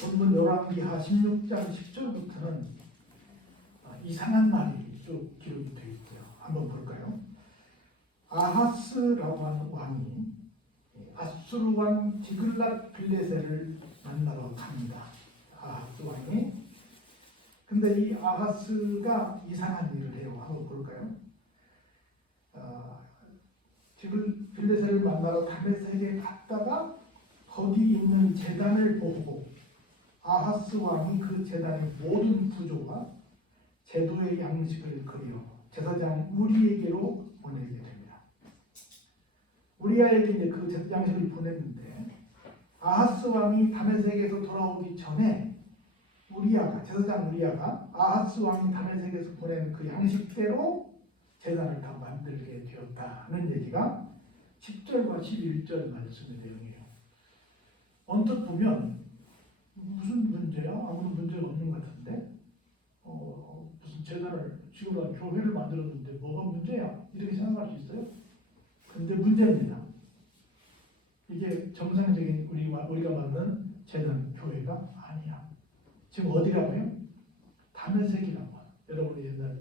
본문 열왕기하 16장 10절부터는 이상한 말이 쭉 기록이 되어 있고요. 한번 볼까요? 아하스라고 하는 왕이 아수르 왕 디글랏 빌레셀을 만나러 갑니다. 아하스 왕이. 근데 이 아하스가 이상한 일을 해요. 한번 볼까요? 빌레셀을 만나러 다메섹에 갔다가 거기 있는 제단을 보고 아하스 왕이 그 제단의 모든 구조와 제도의 양식을 그려 제사장 우리에게로 보내게 됩니다. 우리아에게 이제 그 양식을 보냈는데 아하스 왕이 다메섹에서 돌아오기 전에 제사장 우리아가 아하스 왕이 다메섹에서 보낸 그 양식대로 제단을 다 만들게 되었다는 얘기가 10절과 11절 말씀의 내용이에요. 언뜻 보면 무슨 문제야? 아무런 문제가 없는 것 같은데 무슨 제단을 지금 교회를 만들었는데 뭐가 문제야? 이렇게 생각할 수 있어요? 근데 문제입니다. 이게 정상적인 우리가 만든 제단 교회가 아니야. 지금 어디라고요? 다메섹이라고 해요. 여러분이 옛날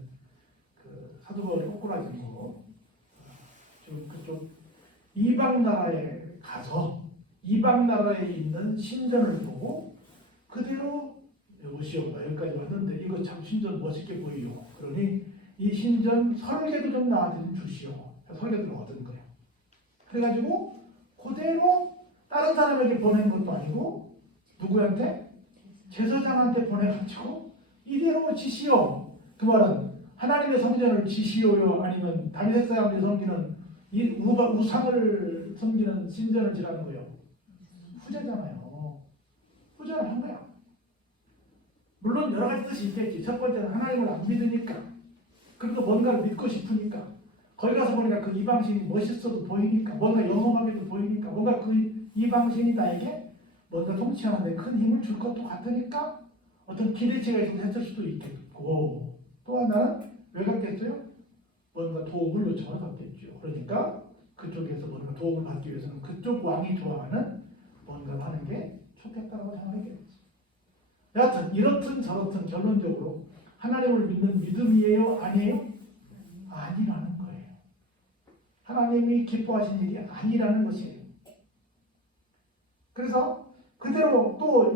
그 사도 바울이 꼬꾸라진 거 지금 그쪽 이방 나라에 가서 이방 나라에 있는 신전을 보고 그대로 오시오가 여기까지 왔는데 이거 참 신전 멋있게 보이요. 그러니 이 신전 설계도 좀 나한테 좀 주시오. 설계도를 얻은 거예요. 그래가지고 그대로 다른 사람에게 보낸 것도 아니고 누구한테? 제사장한테 보내가지고 이대로 지시오. 그 말은 하나님의 성전을 지시오요 아니면 다메섹 사람들이 섬기는 이 우상을 섬기는 신전을 지라는 거예요. 후자잖아요. 후자를 한 거야. 물론 여러 가지 뜻이 있겠지. 첫 번째는 하나님을 안 믿으니까. 그래도 뭔가를 믿고 싶으니까. 거기 가서 보니까 그 이방신이 멋있어도 보이니까. 뭔가 영험하게도 보이니까. 뭔가 그 이방신이 나에게 뭔가 통치하는데 큰 힘을 줄 것도 같으니까 어떤 기대치가 있어서 했을 수도 있겠고 또 하나는 왜 갔겠어요? 뭔가 도움을 요청을 받겠죠. 그러니까 그쪽에서 뭔가 도움을 받기 위해서는 그쪽 왕이 좋아하는 뭔가를 하는 게 좋겠다고 생각했겠죠. 여하튼 이렇든 저렇든 결론적으로 하나님을 믿는 믿음이에요? 아니에요? 아니라는 거예요. 하나님이 기뻐하신 일이 아니라는 것이에요. 그래서 그대로 또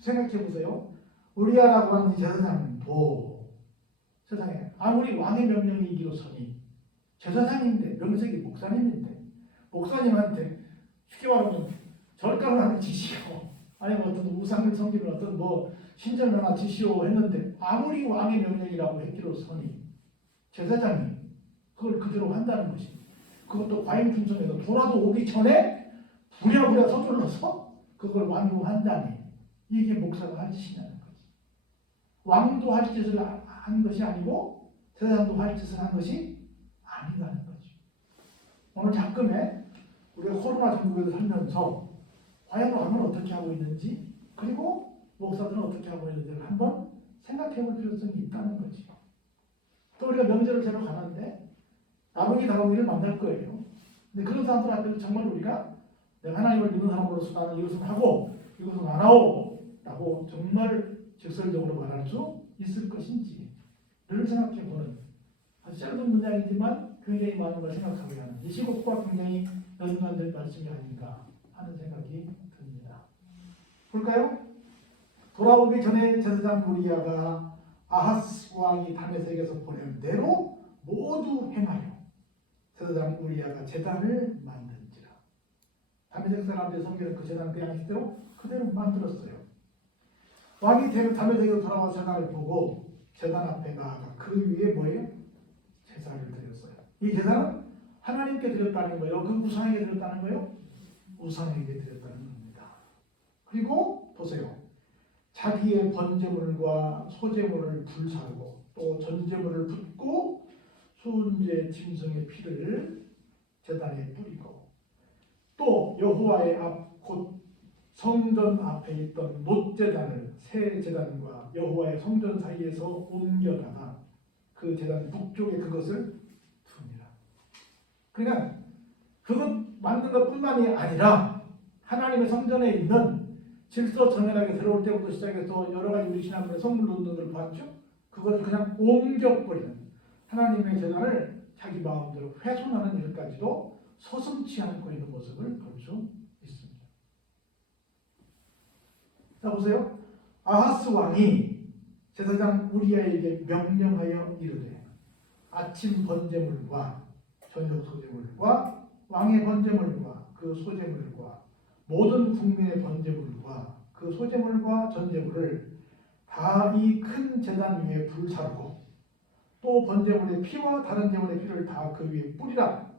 생각해 보세요. 우리아라고 하는 제사장도 세상에 아무리 왕의 명령이기로서니 제사장인데 명색이 목사님인데 목사님한테 쉽게 말하면 절간을 하나 지시오 아니면 어떤 우상을 섬기는 어떤 신전을 하나 지시오 했는데 아무리 왕의 명령이라고 했기로서니 제사장이 그걸 그대로 한다는 것이 그것도 과잉fun성에서 돌아도 오기 전에 부랴부랴 서둘러서 그걸 완공한다니 이게 목사가 할 짓이냐는 거지. 왕도 할 짓을 한 것이 아니고 제사장도 할 짓을 한 것이 아니라는 거죠. 오늘 작금에 우리가 코로나 전국에서 살면서 과연 왕은 어떻게 하고 있는지 그리고 목사들은 어떻게 하고 있는지를 한번 생각해 볼 필요성이 있다는 거죠. 또 우리가 명절을 새로 가는데 다롱이를 만날 거예요. 근데 그런 사람들 앞에서 정말 우리가 내가 하나님을 믿는 사람으로서 나는 이것을 하고 이것은 안 하오 라고 정말 직설적으로 말할 수 있을 것인지를 생각해보는 아주 짧은 문장이지만 굉장히 많은 걸 생각하게 하는 이 시국과 굉장히 연관된 말씀이 아닌가 하는 생각이 듭니다. 볼까요? 돌아오기 전에 제사장 우리아가 아하스 왕이 다메섹에서 보낸 대로 모두 행하여 제사장 우리아가 제단을 만든지라. 다메섹 사람들이 섬기는 그 제단 그 양식대로 그대로 만들었어요. 왕이 다메섹에서 돌아와서 제단을 보고 제단 앞에 나아가 그 위에 뭐예요? 제사를 드렸어요. 이 제사는 하나님께 드렸다는 거예요. 그 우상에게 드렸다는 거예요? 우상에게 드렸다는 겁니다. 그리고 보세요. 자기의 번제물과 소제물을 불사르고 또 전제물을 붓고 순제 짐승의 피를 제단에 뿌리고 또 여호와의 앞 곧 성전 앞에 있던 놋제단을 새 제단과 여호와의 성전 사이에서 옮겨다가 그 제단 북쪽에 그것을 둡니다. 그러니까 그것 만든 것뿐만이 아니라 하나님의 성전에 있는 질서 정연하게 들어올 때부터 시작해서 여러 가지 우리 지난번에 선물 놓는 걸 봤죠? 그걸 그냥 옮겨버리는 하나님의 재단을 자기 마음대로 훼손하는 일까지도 서슴지 않고 있는 모습을 볼 수 있습니다. 자 보세요. 아하스 왕이 제사장 우리아에게 명령하여 이르되 아침 번제물과 저녁 소제물과 왕의 번제물과 그 소제물과 모든 국민의 번제물과 그 소제물과 전제물을 다 이 큰 제단 위에 불사르고 또 번제물의 피와 다른 제물의 피를 다 그 위에 뿌리라.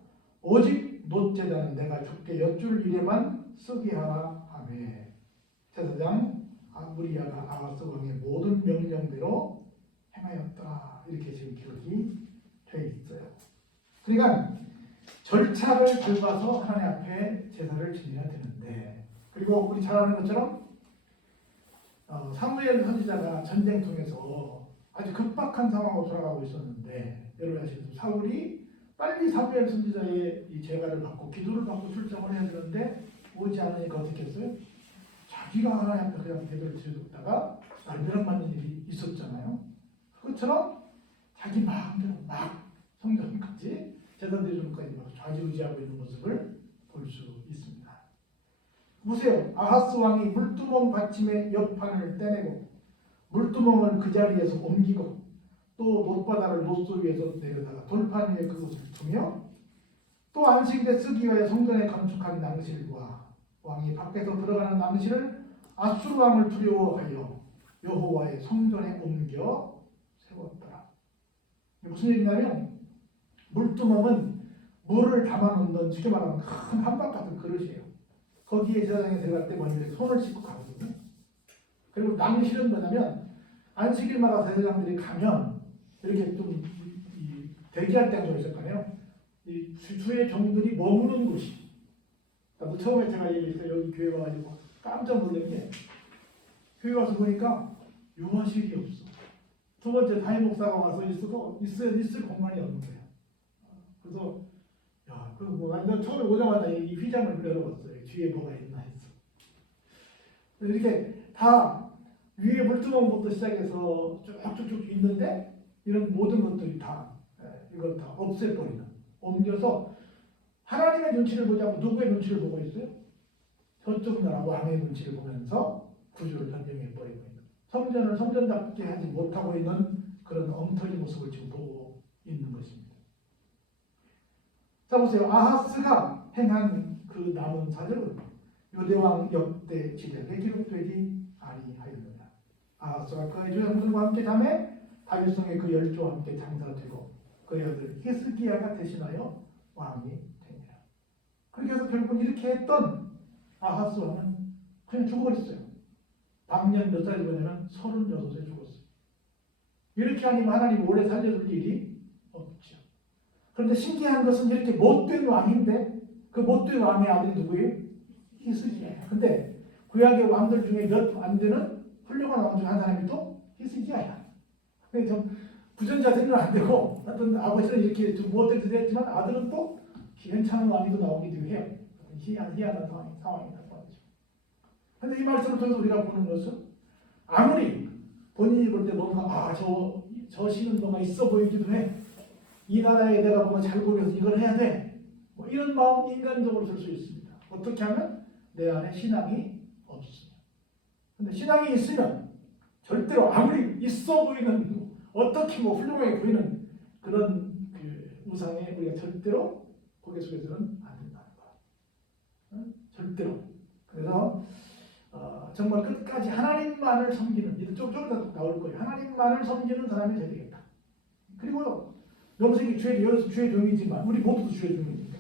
오직 놋제단은 내가 주께 여쭐 일에만 쓰게 하라 하매 제사장 우리아가 아하스 왕의 모든 명령대로 행하였더라. 이렇게 지금 기록이 되어 있어요. 그러니까 절차를 밟아서 하나님 앞에 제사를 지내야 되는데, 그리고 우리 잘 아는 것처럼 사무엘 선지자가 전쟁통에서 아주 급박한 상황으로 돌아가고 있었는데, 여러분 아시죠? 사울이 빨리 사무엘 선지자의 이 제가를 받고 기도를 받고 출정을 해야 되는데 오지 않으니까 어떻게 했어요? 자기가 하나님 앞에 그냥 제도를 지어뒀다가 날벼락 맞는 일이 있었잖아요. 그것처럼 자기 마음대로 막 성전까지 제단 대전까지 막 좌지우지하고 있는 모습을 볼 수 있습니다. 보세요. 아하스 왕이 물두멍 받침의 옆판을 떼내고 물두멍을 그 자리에서 옮기고 또 놋바다를 놋소 위에서 내려다가 돌판 위에 그것을 두며 또 안식일에 쓰기 위하여 성전에 건축한 낭실과 왕이 밖에서 들어가는 낭실을 아수르 왕을 두려워하여 여호와의 성전에 옮겨 세웠더라. 무슨 얘기냐면 물두멍은 물을 담아놓는 쉽게 말하면 큰 한박 같은 그릇이에요. 거기에 제사장이 들어갈 때 먼저 손을 씻고 가거든요. 그리고 낭실은 뭐냐면 안식일마다 제사장들이 가면 이렇게 좀 대기할 때가 좀 있을 거예요. 이 주의 종들이 머무는 곳이. 처음에 제가 얘기했어요. 여기 교회 와가지고 깜짝 놀란 게 교회 와서 보니까 유아실이 없어. 두 번째 담임 목사가 와서 있어도 있을 공간이 없는 거예요. 그래서 야, 그 뭐 완전 처음에 오자마자 이 휘장을 열어봤어요. 뒤에 뭐가 있나 했어. 이렇게 다 위에 물두멍부터 시작해서 쭉쭉쭉 있는데 이런 모든 것들이 다 이걸 다 없애버리는, 옮겨서 하나님의 눈치를 보지 않고 누구의 눈치를 보고 있어요? 저쪽 나라 왕의 눈치를 보면서 구주를 변경해버리고 있는, 성전을 성전답게 하지 못하고 있는 그런 엉터리 모습을 지금 보고 있는 것입니다. 자 보세요. 아하스가 행한 그 남은 사절은 유대왕 역대 지략에 기록되지 아니하였느냐. 아하스가 그의 조상들과 함께 잠에 다윗성의 그 열조와 함께 장사되고 그의 아들 히스기야가 대신하여 왕이 되니라. 그렇게 해서 결국 이렇게 했던 아하스 왕은 그냥 죽어버렸어요. 방년 몇 살이 되냐면 36에 죽었어요. 이렇게 하면 하나님 오래 살려줄 일이 없죠. 그런데 신기한 것은 이렇게 못된 왕인데 그 못된 왕의 아들이 누구예요? 히스기야예요. 근데 구약의 왕들 중에 몇 안 되는 훌륭한 왕 중 한 사람이 또 히스기야야. 근데 좀 부전자들은 안 되고, 하여튼 아버지는 이렇게 좀 못된 짓을 했지만 아들은 또 괜찮은 왕이 또 나오기도 해요. 희한한 상황이 나타나죠. 그런데 이 말씀을 통해서 우리가 보는 것은 아무리 본인이 볼 때 뭔가 저 신은 뭔가 있어 보이기도 해. 이 나라에 내가 뭔가 잘 보여서 이걸 해야 돼. 뭐 이런 마음 인간적으로 들 수 있습니다. 어떻게 하면 내 안에 신앙이 없습니다. 근데 신앙이 있으면 절대로 아무리 있어 보이는 어떻게 뭐 훌륭하게 보이는 그런 그 우상에 우리가 절대로 고개 숙여서는 안 된다는 거야. 절대로. 그래서 정말 끝까지 하나님만을 섬기는, 이제 좀 더 나올 거예요. 하나님만을 섬기는 사람이 되야 되겠다. 그리고 명색이 주의 종이지만 우리 모두도 주의 종이니까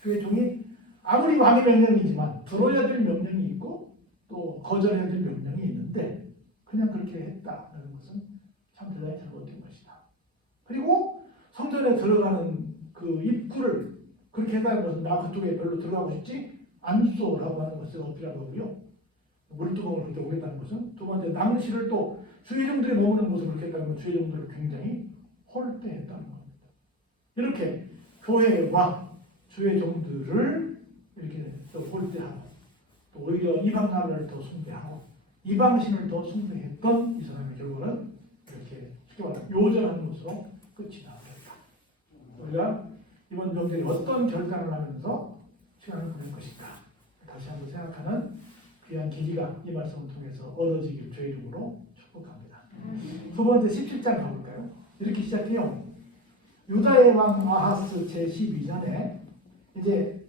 주의 종이 아무리 왕의 명령이지만 들어야 될 명령이 있고 또 거절해야 될 명령이 있는데 그냥 그렇게 했다는 것은 참 대단히 잘못된 것이다. 그리고 성전에 들어가는 그 입구를 그렇게 해달라는 것은 나 그쪽에 별로 들어가고 싶지 않소라고 하는 것을 어필한 거고요. 물두멍을 그렇게 오겠다는 것은 두 번째 낭실을 또 주의 종들이 머무는 곳을 그렇게 했다는 건 주의 종들을 굉장히 홀대했다는 겁니다. 이렇게 교회와 주의 종들을 이렇게 또 홀대하고 또 오히려 이방 나라를 더 숭배하고 이방신을 더 숭배했던 이 사람의 결과는 이렇게 쉽게 말하면 요절한 것으로 끝이 나겠다. 우리가 이번 명절에 어떤 결단을 하면서 시간을 보낼 것인가 다시 한번 생각하는 귀한 계기가 이 말씀을 통해서 얻어지길 주의 이름으로 축복합니다. 두 번째 17장 가볼까요? 이렇게 시작해요. 유다의 왕 아하스 제12년에 이제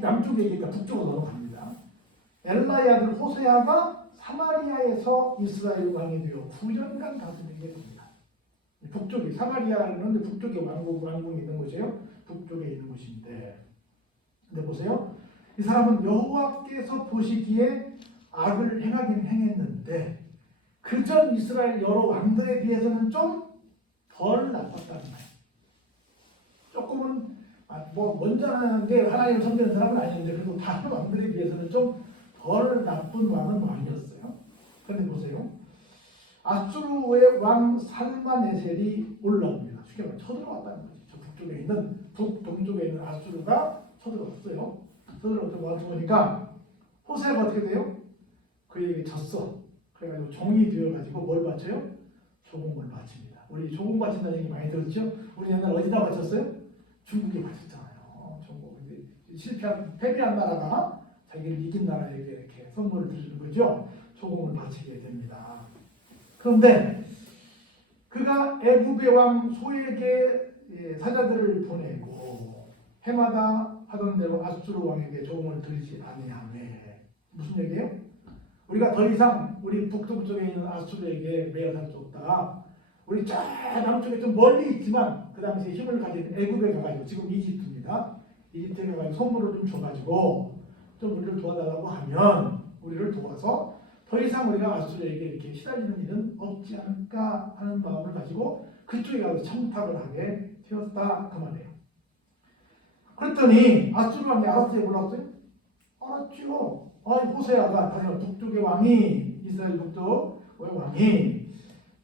남쪽에 있으니까 북쪽으로 넘어갑니다. 엘라의 아들 호세아가 사마리아에서 이스라엘 왕이 되어 9년간 다스리게 됩니다. 북쪽이 사마리아는 북쪽에 왕궁이 있는 곳이에요. 북쪽에 있는 곳인데, 근데 보세요. 이 사람은 여호와께서 보시기에 악을 행하긴 행했는데 그전 이스라엘 여러 왕들에 비해서는 좀 덜 나빴다는 거예요. 조금은 먼저 하는데 하나님을 섬기는 사람은 아닌데 그래도 다른 왕들에 비해서는 좀 덜 나쁜 왕은 왕이었어요. 그런데 보세요. 아수르의 왕 살마네셀이 올라옵니다. 쉽게 말해 쳐들어왔다는 거죠. 저 북쪽에 있는 북동쪽에 있는 아수르가 쳐들어왔어요. 쳐들어보니까 호세아가 어떻게 돼요? 그에게 졌어. 그래가지고 종이 되어가지고 뭘 바쳐요? 조공을 바칩니다. 우리 조공 바친다는 얘기 많이 들었죠? 우리 옛날 어디다 바쳤어요? 중국에 바쳤잖아요. 중국. 패배한 나라가 자기를 이긴 나라에게 이렇게 선물을 드리는 거죠. 조공을 바치게 됩니다. 그런데 그가 애굽의 왕 소에게 사자들을 보내고 해마다 하던 대로 아수르 왕에게 조공을 드리지 아니하매 무슨 얘기예요? 우리가 더 이상 우리 북동쪽에 있는 아수르에게 매여 살 수 없다. 우리 저 남쪽에 좀 멀리 있지만 그 당시에 힘을 가진 애굽에 가가지고 지금 이집트입니다. 이집트에 가가지고 선물을 좀 줘가지고 좀 우리를 도와달라고 하면 우리를 도와서 더 이상 우리가 아수르에게 이렇게 시달리는 일은 없지 않을까 하는 마음을 가지고 그쪽에 가서 청탁을 하게 되었다 그 말이에요. 그랬더니 아수르 왕이 알았어요? 몰랐어요? 알았죠. 호세아가 다시 말해 북쪽의 왕이 이스라엘 북쪽의 왕이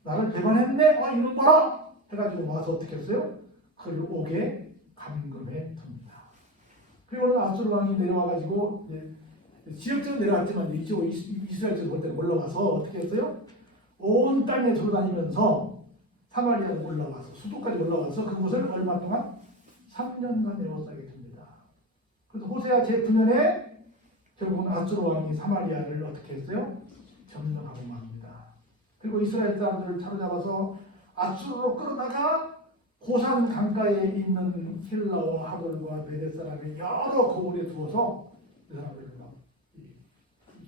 나를 배반했네? 이놈 봐라! 해가지고 와서 어떻게 했어요? 그를 옥에 감금해 둡니다. 그리고는 아수르 왕이 내려와가지고 지역적으로 내려왔지만 이스라엘 쪽 볼 때 올라가서 어떻게 했어요? 온 땅에 돌아다니면서 사마리아에 올라가서 수도까지 올라가서 그곳을 얼마 동안? 3년간 에워싸게 됩니다. 그래서 호세아 제9년에 결국은 아수르 왕이 사마리아를 어떻게 했어요? 점령하고 맙니다. 그리고 이스라엘 사람들을 사로잡아서 아수르로 끌어다가 고산 강가에 있는 힐라와 하볼과 메대 사람의 여러 거울에 두어서 그 사람들을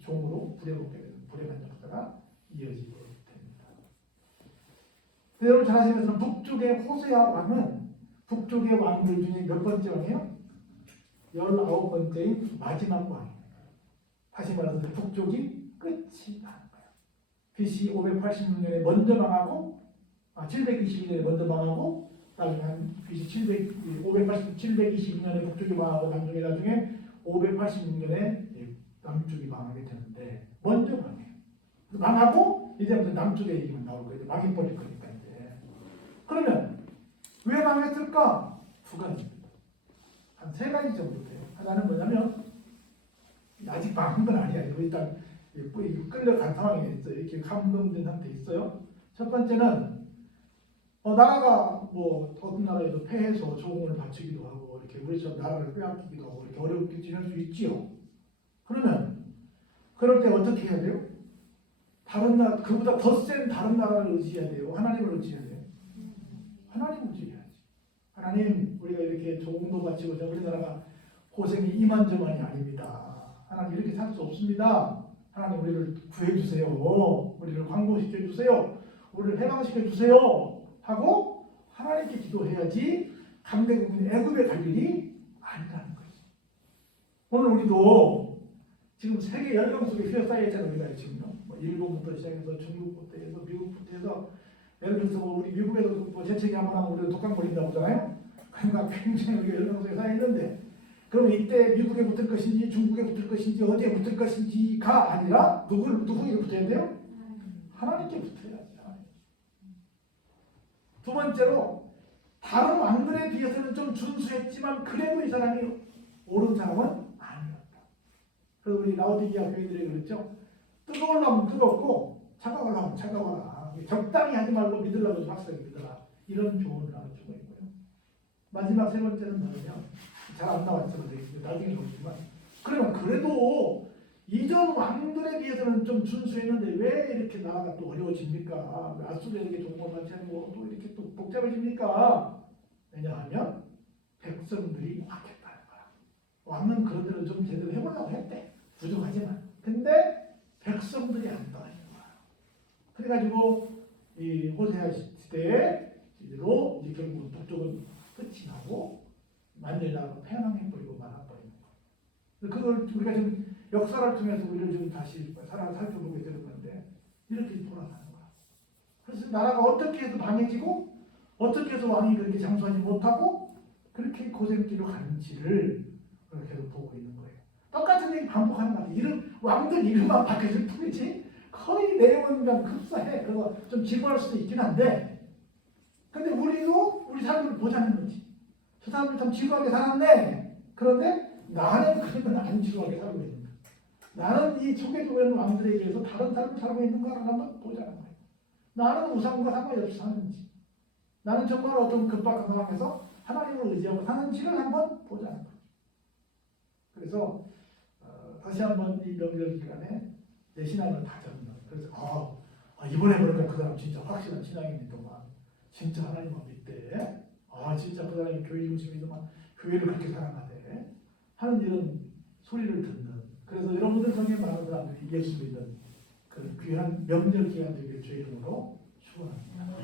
종으로 부려먹게 되는 불행한 역사가 이어지게 됩니다. 여러분 잘 아시는 것처럼 북쪽의 호세아 왕은 북쪽의 왕들 중에 몇 번째 왕이에요? 19번째인 마지막 왕입니다. 다시 말해서 북쪽이 끝이 나는 거예요. BC 586년에 먼저 망하고 722년에 먼저 망하고 나중에 한 BC 722년에 북쪽이 망하고 나중에 586년에 남쪽이 망하게 되는데 먼저 망해요. 망하고 이제부터 남쪽의 얘기만 나올 거예요. 망해버릴 거니까 이제. 그러면 왜 망했을까? 두 가지입니다. 한 세 가지 정도 돼요. 하나는 뭐냐면 아직 망한 건 아니야. 일단 끌려간 상황에 있어요. 이렇게 감금된 상태에 있어요. 첫 번째는 나라가 어떤 나라에도 패해서 조공을 바치기도 하고 이렇게 우리처럼 나라를 빼앗기기도 하고 이렇게 어렵게 지낼 수 있지요. 그러면 그럴 때 어떻게 해야 돼요? 다른 나라 그보다 더 센 다른 나라를 의지해야 돼요. 하나님을 의지해야 돼요. 하나님을 의지해야지. 하나님 우리가 이렇게 조공도 바치고 우리나라가 고생이 이만저만이 아닙니다. 하나님 이렇게 살 수 없습니다. 하나님 우리를 구해주세요. 우리를 광복시켜주세요. 우리를 해방시켜주세요. 하고 하나님께 기도해야지 강대국민 애굽에 갈 일이 아니라는 거지. 오늘 우리도 지금 세계 열강 속에 휘어싸여 있잖아요. 우리가 지금요. 일본부터 시작해서 중국부터 해서 미국부터 해서 예를 들어서 우리 미국에도 재채기 한번 하면 우리도 독감 걸린다고 하잖아요. 그러니까 굉장히 우리가 열강 속에 쌓여 있는데 그럼 이때 미국에 붙을 것인지 중국에 붙을 것인지 어디에 붙을 것인지가 아니라 누구에게 붙어야 돼요? 하나님께 붙어야죠. 두 번째로 다른 왕들에 비해서는 좀 준수했지만 그래도 이 사람이 옳은 사람은 아니었다. 그래서 우리 라오디게아 교인들이 그랬죠. 뜨거우려면 뜨겁고 차가우려면 차가워라. 적당히 하지 말고 믿으려고 좀 확실하게 믿어라. 이런 교훈을 하나 주고 있고요. 마지막 세 번째는 뭐냐면 잘 안 나왔죠. 나중에 보지만 그러면 그래도 이전 왕들에 비해서는 좀 준수했는데 왜 이렇게 나라가 또 어려워집니까? 왜 아수르에게 종범한 채고 또 이렇게 또 복잡해집니까? 왜냐하면 백성들이 악했다는 거야. 왕은 그런 대로 좀 제대로 해보려고 했대. 부족하지만. 근데 백성들이 안 떠있는 거야. 그래가지고 이 호세아 시대에 이대로 이제 결국 북쪽은 끝이 나고 만일 나라가 패망해버리고 말아버리는 거야. 그걸 우리가 지금 역사를 통해서 우리를 좀 다시 살펴보게 되는 건데 이렇게 돌아가는 거야. 그래서 나라가 어떻게 해서 강해지고 어떻게 해서 왕이 그렇게 장수하지 못하고 그렇게 고생길로 가는지를 계속 보고 있는 거예요. 똑같은 얘기 반복하는 거야. 왕들 이름만 바뀌었을 뿐이지 거의 내용은 그냥 흡사해. 그래서 좀 지루할 수도 있긴 한데 근데 우리도 우리 삶을 보자는 거지. 저 사람들 참 지루하게 살았네. 그런데 나는 그러면 안 지루하게 살고 있는 거야. 나는 이 초계적인 왕들에 비해서 다른 삶을 살고 있는 거를 한번 보자는 거예요. 나는 우상과 상관이 없이 사는지 나는 정말 어떤 급박한 상황에서 하나님을 의지하고 사는지를 한번 보자는 거예요. 그래서 다시 한번 이 명절 기간에 내 신앙을 다잡는. 그래서 이번에 보니까 그 사람 진짜 확실한 신앙인이더만. 진짜 하나님만 믿대. 진짜 그 사람이 교회 중심이더만. 교회를 그렇게 사랑하대. 하는 이런 소리를 듣는. 그래서 여러분들 중에 많은 사람들이 예수 믿는 그 귀한 명절 기간 되길 주의 이름으로 축원합니다.